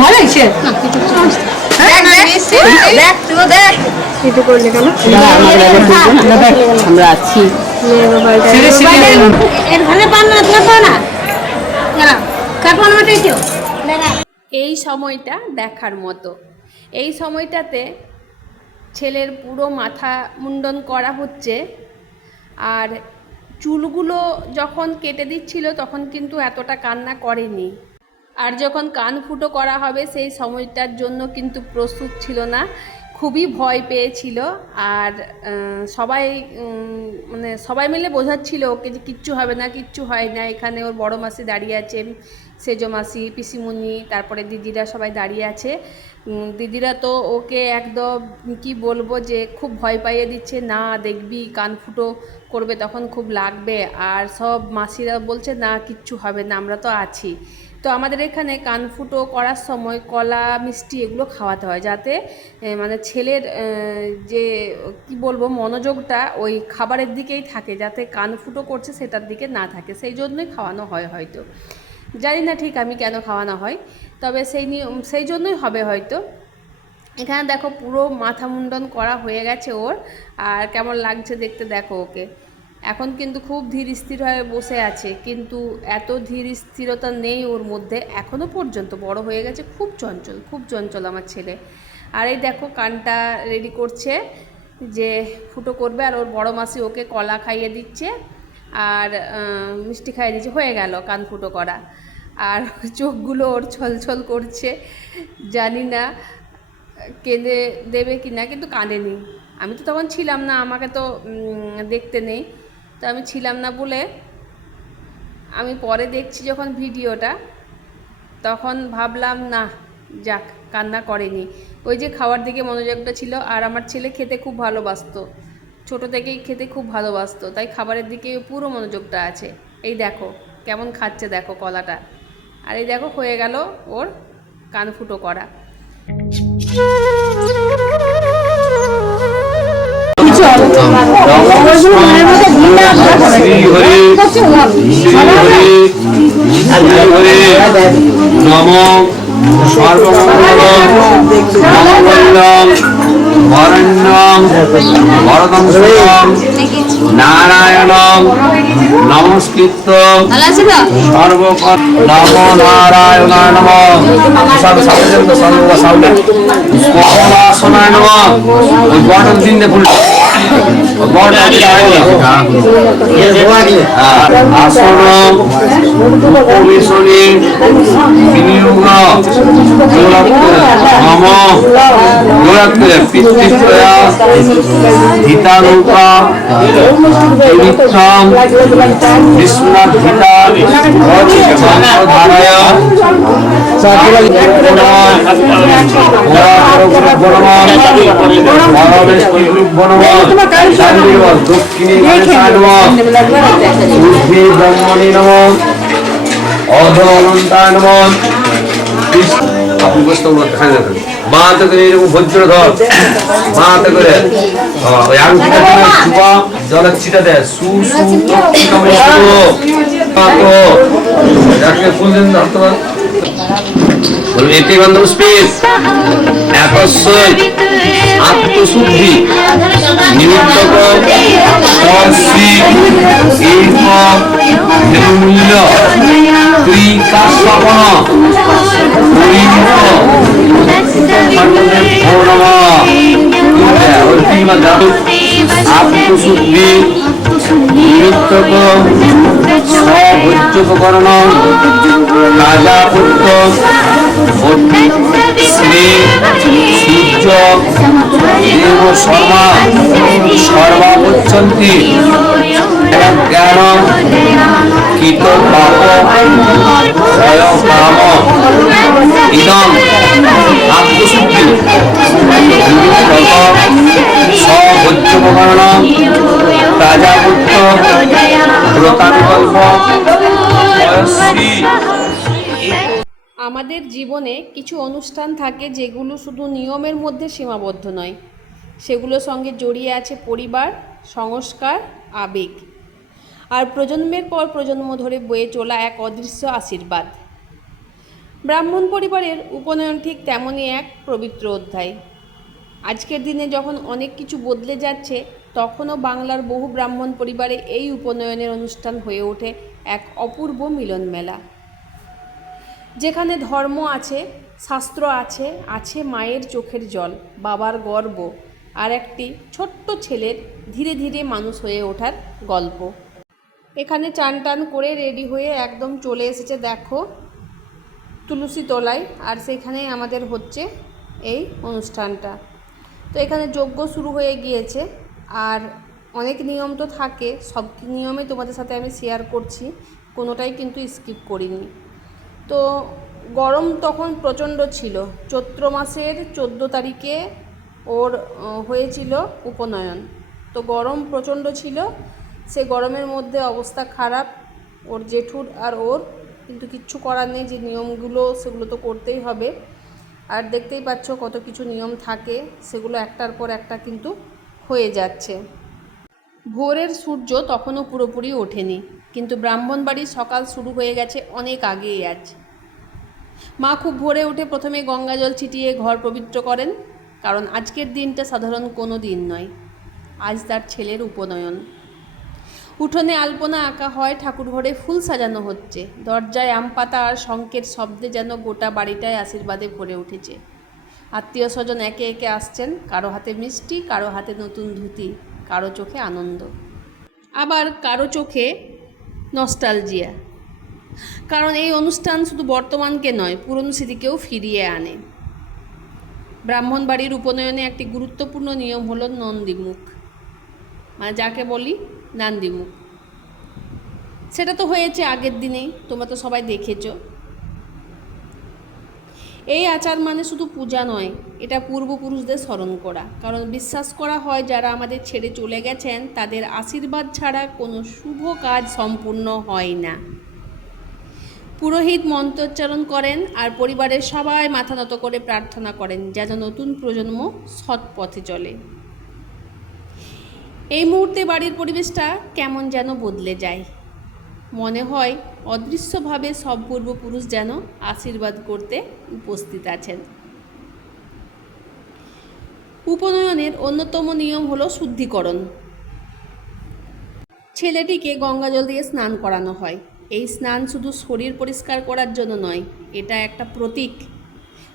ভালো হয়েছে আমরা আছি এই সময়টা দেখার মতো। এই সময়টাতে ছেলের পুরো মাথা মুন্ডন করা হচ্ছে, আর চুলগুলো যখন কেটে দিচ্ছিল তখন কিন্তু এতটা কান্না করেনি। আর যখন কান ফুটো করা হবে সেই সময়টার জন্য কিন্তু প্রস্তুত ছিল না, খুবই ভয় পেয়েছিল। আর সবাই মানে সবাই মিলে বোঝাচ্ছিল ওকে যে কিচ্ছু হবে না, কিচ্ছু হয় না। এখানে ওর বড় মাসি দাঁড়িয়ে আছেন, সেজো মাসি, পিসিমণি, তারপরে দিদিরা সবাই দাঁড়িয়ে আছে। দিদিরা তো ওকে একদম কি বলবো যে খুব ভয় পাইয়ে দিচ্ছে, না দেখবি কান ফুটো করবে তখন খুব লাগবে। আর সব মাসিরা বলছে না কিচ্ছু হবে না, আমরা তো আছি। তো আমাদের এখানে কান ফুটো করার সময় কলা মিষ্টি এগুলো খাওয়াতে হয়, যাতে মানে ছেলের যে কি বলবো মনোযোগটা ওই খাবারের দিকেই থাকে, যাতে কান ফুটো করছে সেটার দিকে না থাকে। সেই জন্যই খাওয়ানো হয় হয়তো, জানি না ঠিক আমি কেন খাওয়ানো হয়, তবে সেই জন্যই হবে হয়তো। এখানে দেখো পুরো মাথা মুন্ডন করা হয়ে গেছে ওর, আর কেমন লাগছে দেখতে দেখো ওকে। এখন কিন্তু খুব ধীর স্থির হয়ে বসে আছে, কিন্তু এত ধীর স্থিরতা নেই ওর মধ্যে এখনও পর্যন্ত। বড় হয়ে গেছে, খুব চঞ্চল, খুব চঞ্চল আমার ছেলে। আর এই দেখো কানটা রেডি করছে যে ফুটো করবে, আর ওর বড় মাসি ওকে কলা খাইয়ে দিচ্ছে আর মিষ্টি খাইয়ে দিচ্ছে, হয়ে গেল কান ফুটো করা। আর চোখগুলো ওর ছলছল করছে, জানি না কেঁদে দেবে কি না, কিন্তু কাঁদেনি। আমি তো তখন ছিলাম না, আমাকে তো দেখতে নেই, তো আমি ছিলাম না বলে আমি পরে দেখছি যখন ভিডিওটা, তখন ভাবলাম না যাক কান্না করেনি। ওই যে খাওয়ার দিকে মনোযোগটা ছিল। আর আমার ছেলে খেতে খুব ভালোবাসতো, ছোটো থেকেই খেতে খুব ভালোবাসতো, তাই খাবারের দিকে পুরো মনোযোগটা আছে। এই দেখো কেমন খাচ্ছে দেখো কলাটা। আর এই দেখো হয়ে গেল ওর কান ফুটো করা। নারায়ণং নমস্কৃত্য সর্বকর নমো নারায়ণায় নমঃ কমলাসনায় নমঃ। ওই বটন দিন দেখুন আসন উপবেশনে বিনিয়োগ নম গোলাক্ষরে পিতৃত্বয়া হিতানৌকা নিত্যম বিষ্ণুনাথ হিতা ধারায় দক্ষিণী ব্রহ্মণী নম অধনন্তায় নম। মা হাতে করে এরকম ভোজ্য ধর, মা হাতে করে ওই আংটিটা জলের ছিটা দেয় সু এটি গন্ধম স্পেস একস্বই আত্মশুদ্ধি নিমিত্তক নির্মূল্য ত্রিকাশবন আত্মশুদ্ধি নিমিত্তক স্বভোজ্যোপকরণ রাজাপুত্র শ্রী সূর্য দেব শর্মা সর্বাপচ্ছন্তি জ্ঞান কীট পাপ ভয় কাম ইদম আত্মশুদ্ধি স্বভোজ্যোপকরণ রাজাপুত্র ব্রতানুকল্প। আমাদের জীবনে কিছু অনুষ্ঠান থাকে যেগুলো শুধু নিয়মের মধ্যে সীমাবদ্ধ নয়, সেগুলোর সঙ্গে জড়িয়ে আছে পরিবার, সংস্কার, আবেগ। আর প্রজন্মের পর প্রজন্ম ধরে বয়ে চলা এক অদৃশ্য আশীর্বাদ। ব্রাহ্মণ পরিবারের উপনয়ন ঠিক তেমনই এক পবিত্র অধ্যায়। আজকের দিনে যখন অনেক কিছু বদলে যাচ্ছে, তখনও বাংলার বহু ব্রাহ্মণ পরিবারে এই উপনয়নের অনুষ্ঠান হয়ে ওঠে এক অপূর্ব মিলন মেলা, যেখানে ধর্ম আছে, শাস্ত্র আছে, আছে মায়ের চোখের জল, বাবার গর্ব, আর একটি ছোট্ট ছেলের ধীরে ধীরে মানুষ হয়ে ওঠার গল্প। এখানে চান টান করে রেডি হয়ে একদম চলে এসেছে দেখো তুলসী তলায়, আর সেখানে আমাদের হচ্ছে এই অনুষ্ঠানটা। তো এখানে যজ্ঞ শুরু হয়ে গিয়েছে, আর অনেক নিয়ম তো থাকে, সব নিয়মে তোমাদের সাথে আমি শেয়ার করছি, কোনোটাই কিন্তু স্কিপ করিনি। তো গরম তখন প্রচণ্ড ছিল। চৈত্র মাসের 14 তারিখে ওর হয়েছিল উপনয়ন। তো গরম প্রচণ্ড ছিল, সে গরমের মধ্যে অবস্থা খারাপ ওর জেঠুর আর ওর, কিন্তু কিচ্ছু করার নেই, যে নিয়মগুলো সেগুলো তো করতেই হবে। আর দেখতেই পাচ্ছ কত কিছু নিয়ম থাকে, সেগুলো একটার পর একটা কিন্তু হয়ে যাচ্ছে। ভোরের সূর্য তখনও পুরোপুরি ওঠেনি, কিন্তু ব্রাহ্মণবাড়ির সকাল শুরু হয়ে গেছে অনেক আগেই। আজ মা খুব ভোরে উঠে প্রথমে গঙ্গা জল ছিটিয়ে ঘর পবিত্র করেন, কারণ আজকের দিনটা সাধারণ কোনো দিন নয়, আজ তার ছেলের উপনয়ন। উঠোনে আলপনা আঁকা হয়, ঠাকুর ঘরে ফুল সাজানো হচ্ছে, দরজায় আম পাতা আর শঙ্খের শব্দে যেন গোটা বাড়িটায় আশীর্বাদে ভরে উঠেছে। আত্মীয় স্বজন একে একে আসছেন, কারো হাতে মিষ্টি, কারো হাতে নতুন ধুতি, কারো চোখে আনন্দ, আবার কারো চোখে নস্টালজিয়া, কারণ এই অনুষ্ঠান শুধু বর্তমানকে নয়, পুরনো স্মৃতিকেও ফিরিয়ে আনে। ব্রাহ্মণবাড়ির উপনয়নে একটি গুরুত্বপূর্ণ নিয়ম হলো নন্দীমুখ, মানে যাকে বলি নান্দিমুখ। সেটা তো হয়েছে আগের দিনেই, তোমরা তো সবাই দেখেছ। এই আচার মানে শুধু পূজা নয়, এটা পূর্বপুরুষদের স্মরণ করা, কারণ বিশ্বাস করা হয় যারা আমাদের ছেড়ে চলে গেছেন তাদের আশীর্বাদ ছাড়া কোনো শুভ কাজ সম্পূর্ণ হয় না। পুরোহিত মন্ত্রোচ্চারণ করেন, আর পরিবারের সবাই মাথা নত করে প্রার্থনা করেন যেন নতুন প্রজন্ম সৎ পথে চলে। এই মুহূর্তে বাড়ির পরিবেশটা কেমন যেন বদলে যায়, মনে হয় অদৃশ্যভাবে সব পূর্বপুরুষ যেন আশীর্বাদ করতে উপস্থিত আছেন। উপনয়নের অন্যতম নিয়ম হলো শুদ্ধিকরণ। ছেলেটিকে গঙ্গাজল দিয়ে স্নান করানো হয়। এই স্নান শুধু শরীর পরিষ্কার করার জন্য নয়, এটা একটা প্রতীক।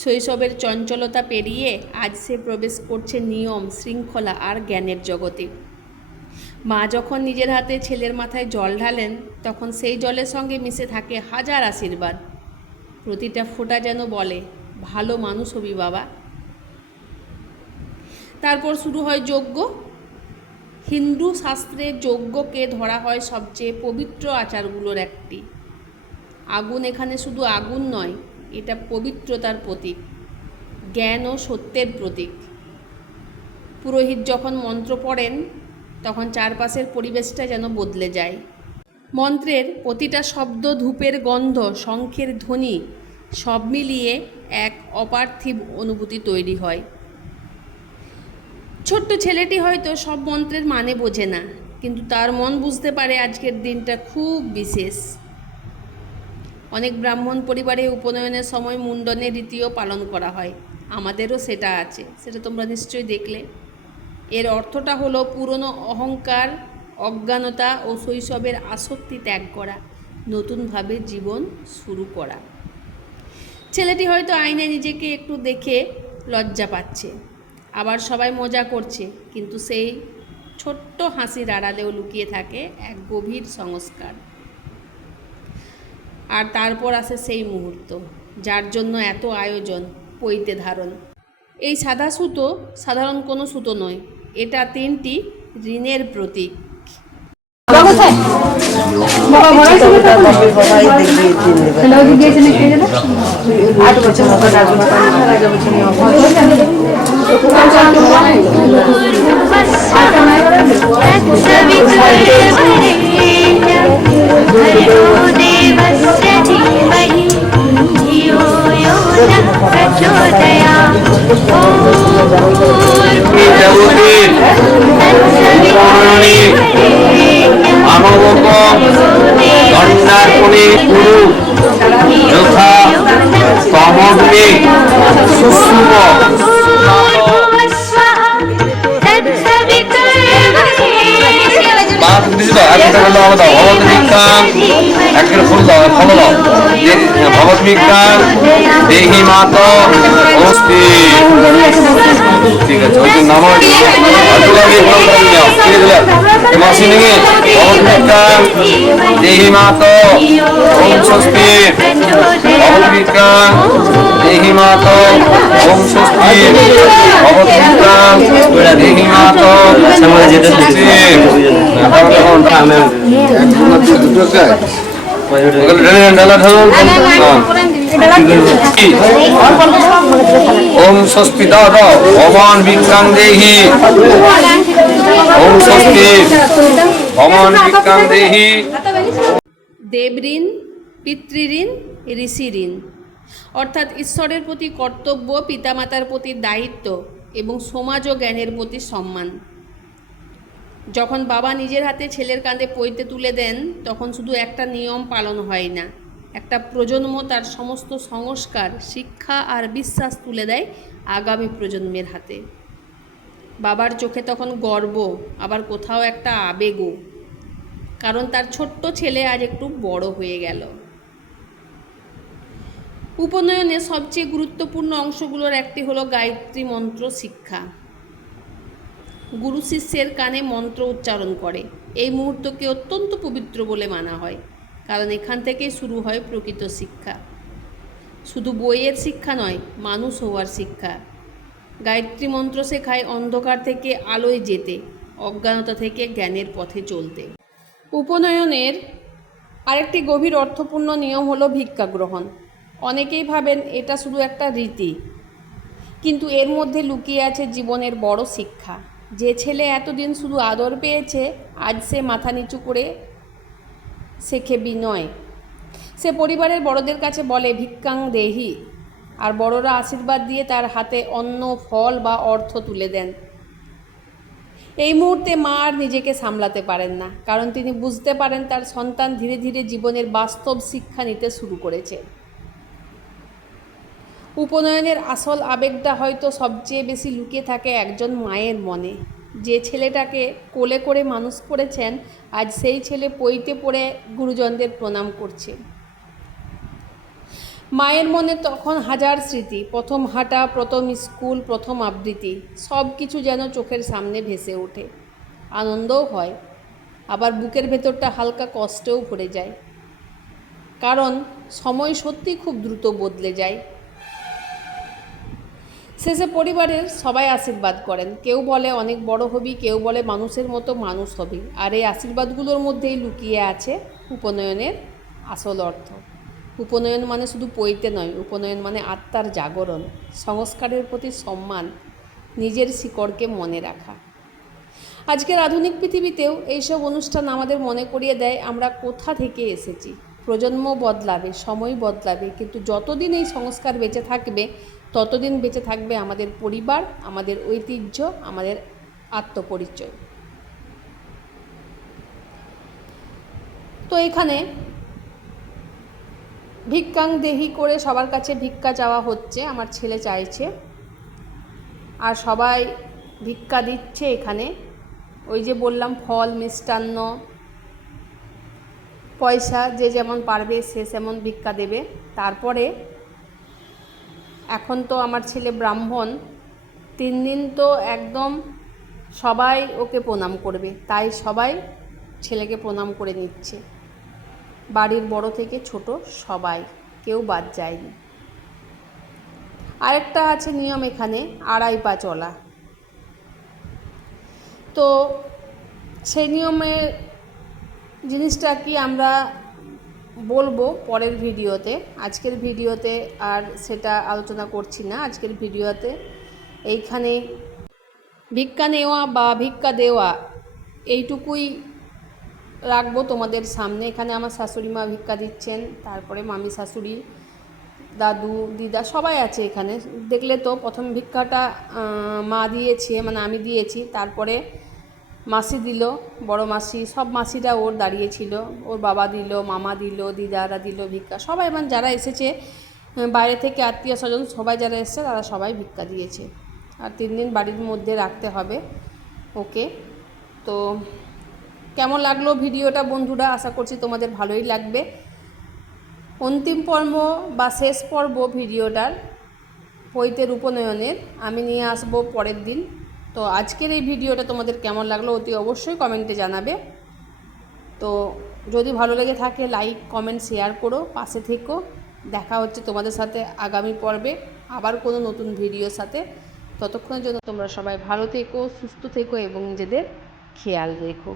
শৈশবের চঞ্চলতা পেরিয়ে আজ সে প্রবেশ করছে নিয়ম, শৃঙ্খলা আর জ্ঞানের জগতে। মা যখন নিজের হাতে ছেলের মাথায় জল ঢালেন, তখন সেই জলের সঙ্গে মিশে থাকে হাজার আশীর্বাদ। প্রতিটা ফোঁটা যেন বলে, ভালো মানুষ হবি বাবা। তারপর শুরু হয় যজ্ঞ। হিন্দু শাস্ত্রে যজ্ঞকে ধরা হয় সবচেয়ে পবিত্র আচারগুলোর একটি। আগুন এখানে শুধু আগুন নয়, এটা পবিত্রতার প্রতীক, জ্ঞান ও সত্যের প্রতীক। পুরোহিত যখন মন্ত্র পড়েন, তখন চারপাশের পরিবেশটা যেন বদলে যায়। মন্ত্রের প্রতিটা শব্দ, ধূপের গন্ধ, শঙ্খের ধ্বনি, সব মিলিয়ে এক অপার্থিব অনুভূতি তৈরি হয়। ছোট্ট ছেলেটি হয়তো সব মন্ত্রের মানে বোঝে না, কিন্তু তার মন বুঝতে পারে আজকের দিনটা খুব বিশেষ। অনেক ব্রাহ্মণ পরিবারে উপনয়নের সময় মুণ্ডনের রীতিও পালন করা হয়, আমাদেরও সেটা আছে, সেটা তোমরা নিশ্চয়ই দেখলে। এর অর্থটা হলো পুরনো অহংকার, অজ্ঞানতা ও শৈশবের আসক্তি ত্যাগ করা, নতুনভাবে জীবন শুরু করা। ছেলেটি হয়তো আয়নায় নিজেকে একটু দেখে লজ্জা পাচ্ছে, আবার সবাই মজা করছে, কিন্তু সেই ছোট্ট হাসির আড়ালেও লুকিয়ে থাকে এক গভীর সংস্কার। আর তারপর আসে সেই মুহূর্ত, যার জন্য এত আয়োজন, পৈতে ধারণ। এই সাদা সুতো সাধারণ কোনো সুতো নয়, এটা 3টি ঋণের প্রতীক। মানবক আরেকটা হলো আলাদা ভগবত বিজ্ঞান একটা ফুল দাও ফলো দাও ভগবত বিজ্ঞান দেহি মাত অস্তি ঠিক আছে ওই নাম মাসি নেই ভগবত বিজ্ঞান দেহি মাত ওম স্বস্তি ভগবত বিজ্ঞান দেহি মাত ওম স্বস্তি ভগবত বিজ্ঞান দেহি মাত ওম স্বস্তি দাও দাও ভগবান বিজ্ঞান দেহি ওম স্বস্তি ভগবান বিজ্ঞান দেহি। দেবঋণ, পিতৃঋণ, ঋষিঋণ অর্থাৎ ঈশ্বরের প্রতি কর্তব্য, পিতামাতার প্রতি দায়িত্ব এবং সমাজ ও জ্ঞানের প্রতি সম্মান। যখন বাবা নিজের হাতে ছেলের কাঁধে পৈতে তুলে দেন তখন শুধু একটা নিয়ম পালন হয় না, একটা প্রজন্ম তার সমস্ত সংস্কার, শিক্ষা আর বিশ্বাস তুলে দেয় আগামী প্রজন্মের হাতে। বাবার চোখে তখন গর্ব, আবার কোথাও একটা আবেগও, কারণ তার ছোট্ট ছেলে আজ একটু বড় হয়ে গেল। উপনয়নে সবচেয়ে গুরুত্বপূর্ণ অংশগুলোর একটি হলো গায়ত্রী মন্ত্র শিক্ষা। গুরু শিষ্যের কানে মন্ত্র উচ্চারণ করে। এই মুহূর্তকে অত্যন্ত পবিত্র বলে মানা হয়, কারণ এখান থেকেই শুরু হয় প্রকৃত শিক্ষা। শুধু বইয়ের শিক্ষা নয়, মানুষ হওয়ার শিক্ষা। গায়ত্রী মন্ত্র শেখায় অন্ধকার থেকে আলোয় যেতে, অজ্ঞানতা থেকে জ্ঞানের পথে চলতে। উপনয়নের আরেকটি গভীর অর্থপূর্ণ নিয়ম হলো ভিক্ষা গ্রহণ। অনেকেই ভাবেন এটা শুধু একটা রীতি, কিন্তু এর মধ্যে লুকিয়ে আছে জীবনের বড় শিক্ষা। যে ছেলে এতদিন শুধু আদর পেয়েছে, আজ সে মাথা নিচু করে শেখে বিনয়। সে পরিবারের বড়দের কাছে বলে ভিক্ষাং দেহি, আর বড়রা আশীর্বাদ দিয়ে তার হাতে অন্ন, ফল বা অর্থ তুলে দেন। এই মুহূর্তে মা আর নিজেকে সামলাতে পারেন না, কারণ তিনি বুঝতে পারেন তার সন্তান ধীরে ধীরে জীবনের বাস্তব শিক্ষা নিতে শুরু করেছে। উপনয়নের আসল আবেগটা হয়তো সবচেয়ে বেশি লুকিয়ে থাকে একজন মায়ের মনে। যে ছেলেটাকে কোলে করে মানুষ করেছেন, আজ সেই ছেলে পৈতে পড়ে গুরুজনদের প্রণাম করছে। মায়ের মনে তখন হাজার স্মৃতি, প্রথম হাঁটা, প্রথম স্কুল, প্রথম আবৃত্তি, সব কিছু যেন চোখের সামনে ভেসে ওঠে। আনন্দও হয়, আবার বুকের ভেতরটা হালকা কষ্টেও ভরে যায়, কারণ সময় সত্যি খুব দ্রুত বদলে যায়। শেষে পরিবারের সবাই আশীর্বাদ করেন। কেউ বলে অনেক বড় হবি, কেউ বলে মানুষের মতো মানুষ হবি। আর এই আশীর্বাদগুলোর মধ্যেই লুকিয়ে আছে উপনয়নের আসল অর্থ। উপনয়ন মানে শুধু পৈতে নয়, উপনয়ন মানে আত্মার জাগরণ, সংস্কারের প্রতি সম্মান, নিজের শিকড়কে মনে রাখা। আজকের আধুনিক পৃথিবীতেও এইসব অনুষ্ঠান আমাদের মনে করিয়ে দেয় আমরা কোথা থেকে এসেছি। প্রজন্ম বদলাবে, সময় বদলাবে, কিন্তু যতদিন এই সংস্কার বেঁচে থাকবে ততদিন বেঁচে থাকবে আমাদের পরিবার, আমাদের ঐতিহ্য, আমাদের আত্মপরিচয়। তো এখানে ভিক্ষাং দেহি করে সবার কাছে ভিক্ষা চাওয়া হচ্ছে, আমার ছেলে চাইছে, আর সবাই ভিক্ষা দিচ্ছে। এখানে ওই যে বললাম ফল, মিষ্টান্ন, পয়সা, যে যেমন পারবে সে যেমন ভিক্ষা দেবে। তারপরে এখন তো আমার ছেলে ব্রাহ্মণ, 3 দিন তো একদম সবাই ওকে প্রণাম করবে, তাই সবাই ছেলেকে প্রণাম করে নিচ্ছে। বাড়ির বড় থেকে ছোট সবাই, কেউ বাদ যায়নি। আরেকটা আছে নিয়ম এখানে, 2.5 পা চলা। তো সেই নিয়মের জিনিসটা কি আমরা বলবো পরের ভিডিওতে। আজকের ভিডিওতে আর সেটা আলোচনা করছি না। আজকের ভিডিওতে এইখানে ভিক্ষা নেওয়া বা ভিক্ষা দেওয়া এইটুকুই রাখবো তোমাদের সামনে। এখানে আমার শাশুড়ি মা ভিক্ষা দিচ্ছেন, তারপরে মামি শাশুড়ি, দাদু, দিদা সবাই আছে এখানে। দেখলে তো প্রথম ভিক্ষাটা মা দিয়েছে, মানে আমি দিয়েছি, তারপরে মাসি দিল, বড় মাসি, সব মাসিরা ওর দাঁড়িয়েছিল, ওর বাবা দিল, মামা দিল, দিদারা দিল ভিক্ষা। সবাই মানে যারা এসেছে বাইরে থেকে, আত্মীয় স্বজন সবাই যারা এসেছে তারা সবাই ভিক্ষা দিয়েছে। আর 3 দিন বাড়ির মধ্যে রাখতে হবে ওকে। তো কেমন লাগলো ভিডিওটা বন্ধুরা, আশা করছি তোমাদের ভালোই লাগবে। অন্তিম পর্ব বা শেষ পর্ব ভিডিওটার পৈতের উপনয়নের আমি নিয়ে আসব পরের দিন। তো আজকের এই ভিডিওটা তোমাদের কেমন লাগলো অতি অবশ্যই কমেন্টে জানাবে। তো যদি ভালো লেগে থাকে লাইক কমেন্ট শেয়ার করো, পাশে থেকো। দেখা হচ্ছে তোমাদের সাথে আগামী পর্বে আবার কোনো নতুন ভিডিওর সাথে। ততক্ষণের জন্য তোমরা সবাই ভালো থেকো, সুস্থ থেকো এবং নিজেদের খেয়াল রেখো।